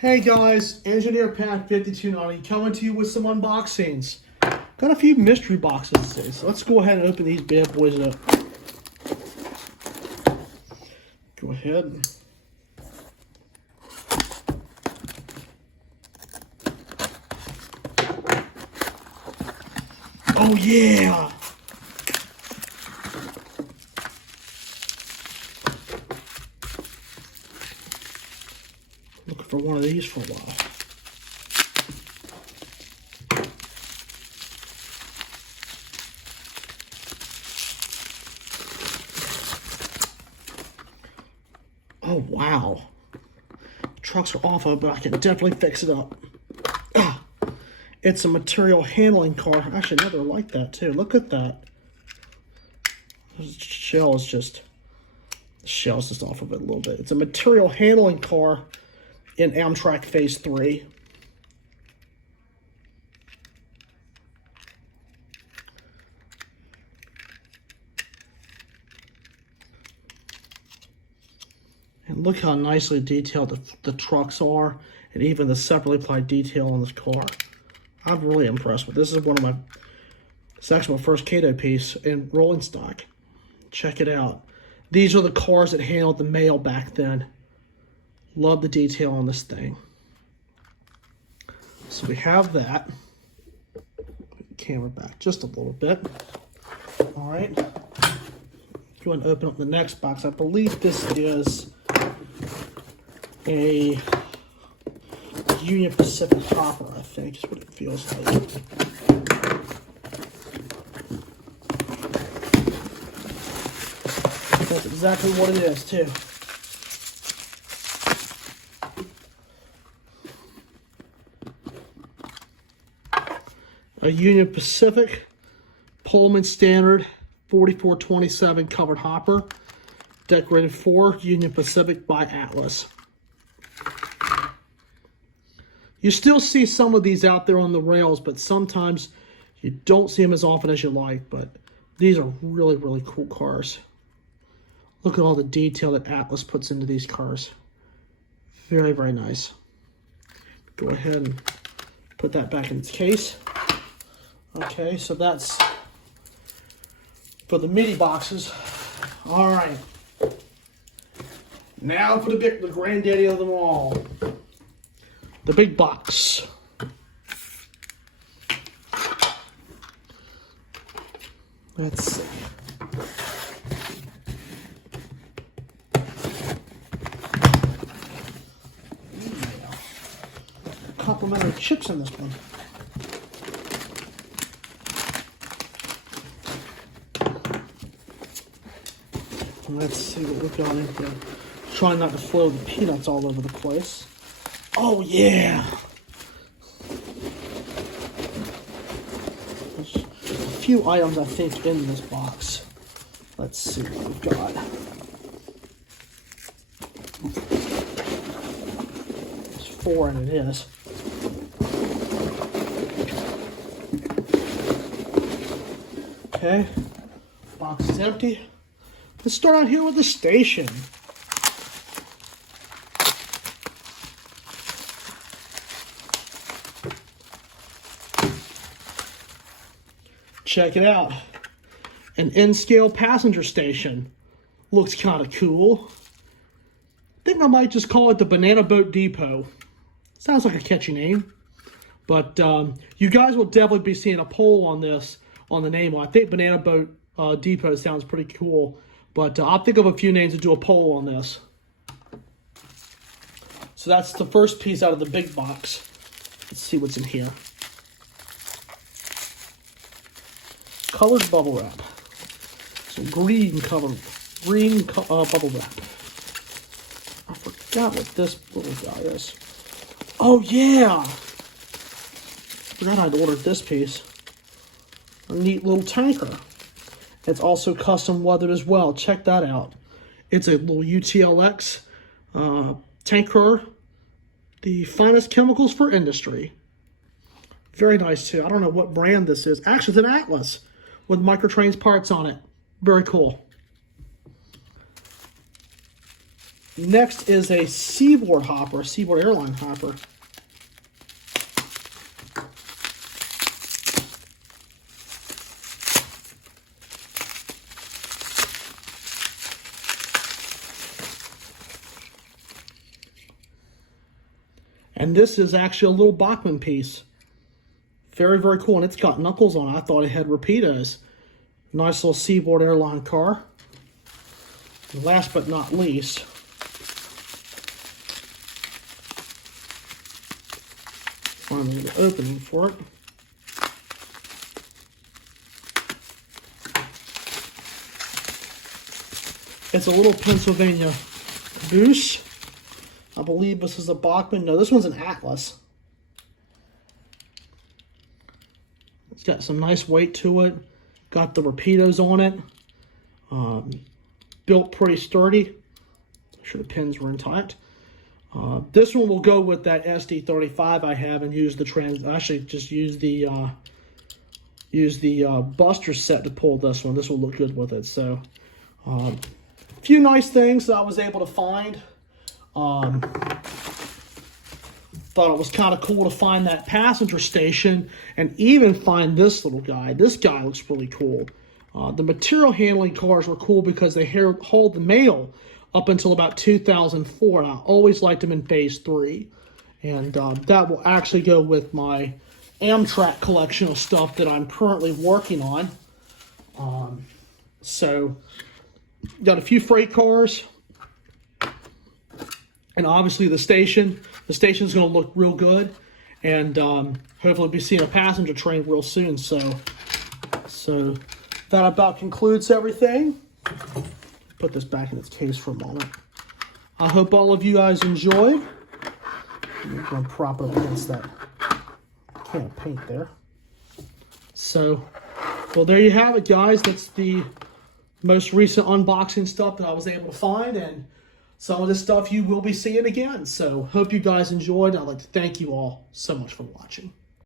Hey guys, Engineer Pat 5290 coming to you with some unboxings. Got a few mystery boxes today, so let's go ahead and open these bad boys up. Go ahead. Oh yeah! Looking for one of these for a while. Oh wow. Trucks are awful, but I can definitely fix it up. It's a material handling car. Actually, another like that too. Look at that. The shell's just off of it a little bit. It's a material handling car in Amtrak Phase 3. And look how nicely detailed the trucks are, and even the separately applied detail on this car. I'm really impressed with this. Is one of my, it's actually my first Kato piece in rolling stock. Check it out. These are the cars that handled the mail back then. Love the detail on this thing. So we have that. Camera back just a little bit. All right. Go ahead and open up the next box. I believe this is a Union Pacific hopper, I think is what it feels like. That's exactly what it is, too. A Union Pacific Pullman Standard 4427 covered hopper, decorated for Union Pacific by Atlas. You still see some of these out there on the rails, but sometimes you don't see them as often as you like. But these are really, really cool cars. Look at all the detail that Atlas puts into these cars. Very, very nice. Go ahead and put that back in its case. Okay, so that's for the mini boxes. All right. Now for the granddaddy of them all. The big box. Let's see. Yeah. Complimentary chips in this one. Let's see what we've got in here. Trying not to flow the peanuts all over the place. Oh yeah! There's a few items I think in this box. Let's see what we've got. There's 4 and it is. Okay, box is empty. Let's start out here with the station. Check it out. An N-scale passenger station. Looks kind of cool. I think I might just call it the Banana Boat Depot. Sounds like a catchy name. But you guys will definitely be seeing a poll on this, on the name. I think Banana Boat Depot sounds pretty cool. But I'll think of a few names to do a poll on this. So that's the first piece out of the big box. Let's see what's in here. Colored bubble wrap. Some green bubble wrap. I forgot what this little guy is. Oh yeah! Forgot I'd ordered this piece. A neat little tanker. It's also custom weathered as well. Check that out. It's a little UTLX tanker. The finest chemicals for industry. Very nice too. I don't know what brand this is. Actually, it's an Atlas with Microtrains parts on it. Very cool. Next is a Seaboard hopper, a Seaboard airline hopper. And this is actually a little Bachmann piece. Very, very cool. And it's got knuckles on it. I thought it had repeaters. Nice little Seaboard airline car. And last but not least, finally the opening for it. It's a little Pennsylvania Goose. I believe this is a Bachmann. No, this one's an Atlas. It's got some nice weight to it. Got the repeatos on it. Built pretty sturdy. I'm sure the pins were intact. This one will go with that SD35 I have and use the actually just use the Buster set to pull this one. This will look good with it. So a few nice things that I was able to find. Thought it was kind of cool to find that passenger station and even find this little guy. This guy looks really cool. The material handling cars were cool because they hold the mail up until about 2004. And I always liked them in Phase 3. And that will actually go with my Amtrak collection of stuff that I'm currently working on. So, got a few freight cars. And obviously the station. The station's going to look real good. And hopefully we'll be seeing a passenger train real soon. So that about concludes everything. Put this back in its case for a moment. I hope all of you guys enjoyed. I'm going to prop up against that can of paint there. So, well, there you have it, guys. That's the most recent unboxing stuff that I was able to find. And some of this stuff you will be seeing again. So, hope you guys enjoyed. I'd like to thank you all so much for watching.